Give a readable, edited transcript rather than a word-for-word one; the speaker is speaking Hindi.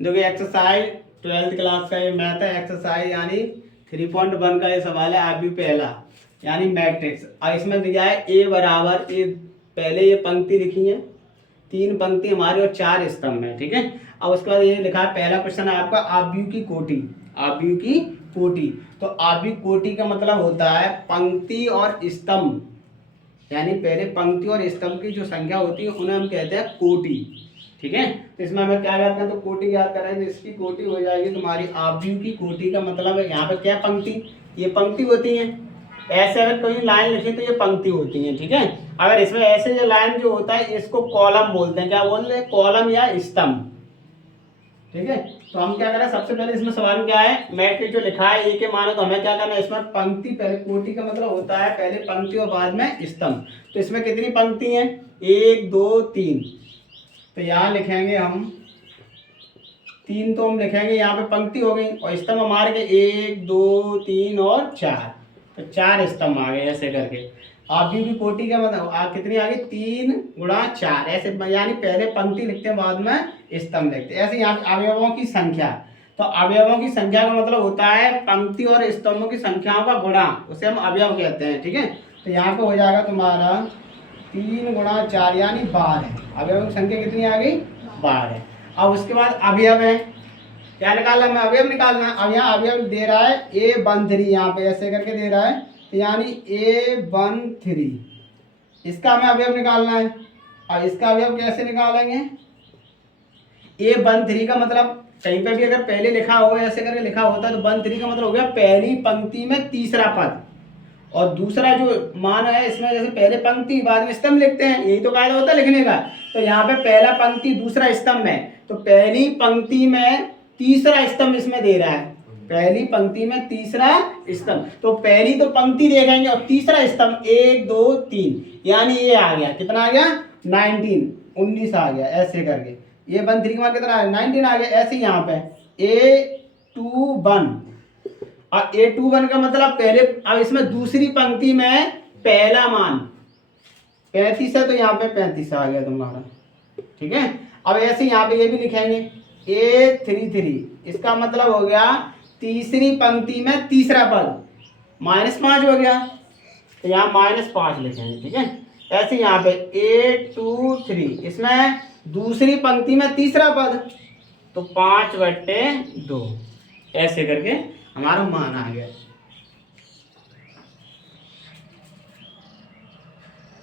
जो कि एक्सरसाइज 12th क्लास का ये मैथ है, एक्सरसाइज यानी 3.1 का ये सवाल है। आप भी पहला यानी मैट्रिक्स, और इसमें दिया है ए बराबर ए, पहले ये पंक्ति लिखी है, 3 पंक्ति हमारी और 4 स्तंभ है, ठीक है। अब उसके बाद ये लिखा है, पहला क्वेश्चन है आपका आव्यूह की कोटि। आव्यूह की कोटि, तो आव्यूह कोटि का मतलब होता है पंक्ति और स्तंभ, यानी पहले पंक्ति और स्तंभ की जो संख्या होती है उन्हें हम कहते हैं कोटि, ठीक है। तो इसमें हमें क्या याद करना, तो कोटि याद कर रहे हैं, तो इसकी कोटि हो जाएगी तुम्हारी आव्यूह की कोटि का मतलब है यहाँ पे क्या पंक्ति, ये पंक्ति होती है। ऐसे अगर कोई लाइन लिखी तो ये पंक्ति होती है, ठीक है। अगर इसमें ऐसे जो लाइन जो होता है इसको कॉलम बोलते हैं, क्या बोलते हैं, कॉलम या स्तंभ, ठीक है। तो हम क्या करें, सबसे पहले इसमें सवाल क्या है, मैट्रिक्स जो लिखा है ए के मानो, तो हमें क्या करना है, इसमें पंक्ति पहले, कोटि का मतलब होता है पहले पंक्ति और बाद में स्तंभ। तो इसमें कितनी पंक्ति हैं, 1 2 3, तो यहाँ लिखेंगे हम 3, तो हम लिखेंगे यहाँ पे पंक्ति हो गई, और स्तंभ हमारे के 1 2 3 और 4, तो 4 स्तंभ आ गए ऐसे करके। आव्यूह की कोटि का मतलब कितनी आ गई, 3 × 4 ऐसे, यानी पहले पंक्ति लिखते हैं बाद में स्तंभ लिखते हैं। ऐसे यहाँ अवयवों की संख्या, तो अवयवों की संख्या का मतलब होता है पंक्ति और स्तंभों की संख्याओं का गुणा, उसे हम अवयव कहते हैं, ठीक है। तो यहाँ पे हो जाएगा तुम्हारा 3 × 4 यानी 12। अवयवों की संख्या कितनी आ गई, 12। अब उसके बाद अवयव है, क्या निकालना है, अवयव निकालना है। अब यहाँ अवयव दे रहा है A13, यहाँ पे ऐसे करके दे रहा है, तो यानी A13, इसका हमें अवयव निकालना है। और इसका अवयव कैसे निकालेंगे, A13 का मतलब कहीं पे भी अगर पहले लिखा हो ऐसे करके लिखा होता है तो 13 का मतलब हो गया पहली पंक्ति में तीसरा पद, और दूसरा जो मान है इसमें जैसे पहले पंक्ति बाद में स्तंभ लिखते हैं, यही तो कायदा होता है लिखने का। तो यहाँ पे पहला पंक्ति दूसरा स्तंभ है, तो पहली पंक्ति में तीसरा स्तंभ इसमें दे रहा है, पहली पंक्ति में तीसरा स्तंभ, तो पहली तो पंक्ति देखेंगे और तीसरा स्तंभ 1 2 3, यानी ये आ गया, कितना आ गया, 19 आ गया ऐसे करके। ये 13 का मान कितना है, 19 आ गया। ऐसे यहाँ पे A21, और A21 का मतलब पहले, अब इसमें दूसरी पंक्ति में पहला मान 35 है, तो यहाँ पे 35 आ गया तुम्हारा, ठीक है। अब ऐसे यहाँ पे ये भी लिखेंगे A33, इसका मतलब हो गया तीसरी पंक्ति में तीसरा पद, -5 हो गया, तो यहाँ -5 लिखेंगे, ठीक है। ऐसे यहाँ पे A23, इसमें दूसरी पंक्ति में तीसरा पद, तो 5/2, ऐसे करके हमारा मान आ गया।